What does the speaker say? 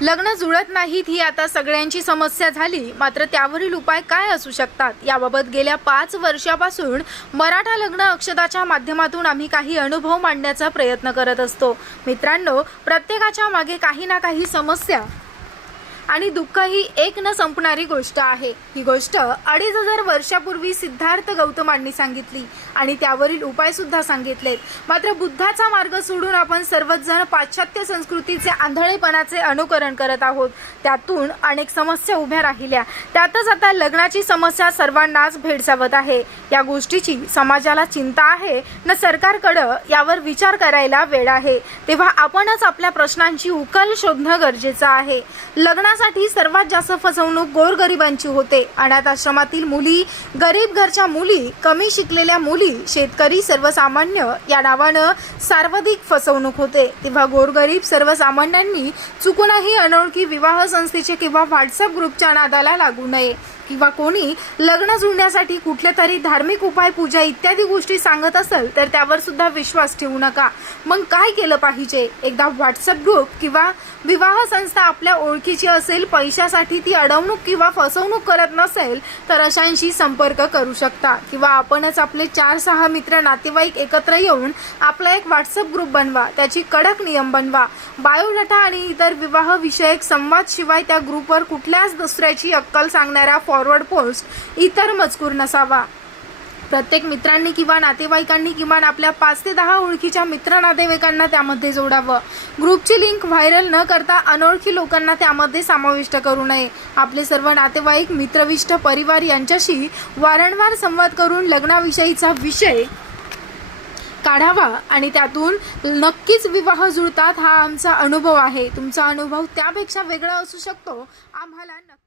लग्न जुळत नाहीत ही आता सगळ्यांची समस्या झाली. मात्र त्यावरील उपाय काय असू शकतात? याबाबत गेल्या पाच वर्षापासून मराठा लग्न अक्षदाच्या माध्यमातून आम्ही काही अनुभव मांडण्याचा प्रयत्न करत असतो. मित्रांनो प्रत्येकाच्या मागे काही ना काही समस्या आणि दुःख ही एक न संपणारी गोष्ट आहे. ही गोष्ट अडीच हजार वर्षापूर्वी सिद्धार्थ गौतमांनी सांगितली आणि त्यावरील उपाय सुद्धा सांगितलेत. मात्र बुद्धाचा मार्ग सोडून आपण सर्वच जण पाश्चात्य संस्कृतीचे आंधळेपणाचे अनुकरण करत आहोत. त्यातून अनेक समस्या उभ्या राहिल्या. त्यातच आता लग्नाची समस्या सर्वांनाच भेडसावत आहे. या गोष्टीची समाजाला चिंता आहे न सरकारकडं यावर विचार करायला वेळ आहे. तेव्हा आपणच आपल्या प्रश्नांची उकल शोधणं गरजेचं आहे. लग्नासाठी सर्वात जास्त फसवणूक गोरगरिबांची होते. अनाथ आश्रमातील मुली गरीब घरच्या मुली कमी शिकलेल्या मुली शेतकरी सर्वसामान्य या नावानं सर्वाधिक फसवणूक होते. तेव्हा गोरगरीब सर्वसामान्यांनी चुकूनही अनोळखी विवाह संस्थेचे किंवा व्हॉट्सअप ग्रुपच्या नादाला लागू नये. किंवा कोणी लग्न जुळण्यासाठी कुठल्या तरी धार्मिक उपाय पूजा इत्यादी गोष्टी सांगत असेल तर त्यावर सुद्धा विश्वास ठेवू नका. मग काय केलं पाहिजे? एकदा व्हॉट्सअप ग्रुप किंवा विवाह संस्था आपल्या ओळखीची असेल पैशासाठी ती अडवणूक किंवा फसवणूक करत नसेल तर अशांशी संपर्क करू शकता. किंवा आपणच आपले चार सहा मित्र नातेवाईक एकत्र येऊन आपला एक व्हॉट्सअप ग्रुप बनवा. त्याची कडक नियम बनवा. बायोडाटा आणि इतर विवाह विषयक संवाद शिवाय त्या ग्रुपवर कुठल्याच दुसऱ्याची अक्कल सांगणारा फॉरवर्ड पोस्ट इतर मजकूर नसावा. प्रत्येक मित्रांनी किंवा नातेवाईकांनी किमान आपल्या पाच ते दहा ओळखीच्या मित्र नातेवाईकांना त्यामध्ये जोडावं. ग्रुपची लिंक व्हायरल न करता अनोळखी लोकांना त्यामध्ये समाविष्ट करू नये. आपले सर्व नातेवाईक मित्रविष्ट परिवार यांच्याशी वारंवार संवाद करून लग्नाविषयीचा विषय काढावा आणि त्यातून नक्कीच विवाह जुळतात हा आमचा अनुभव आहे. तुमचा अनुभव त्यापेक्षा वेगळा असू शकतो. आम्हाला नक्की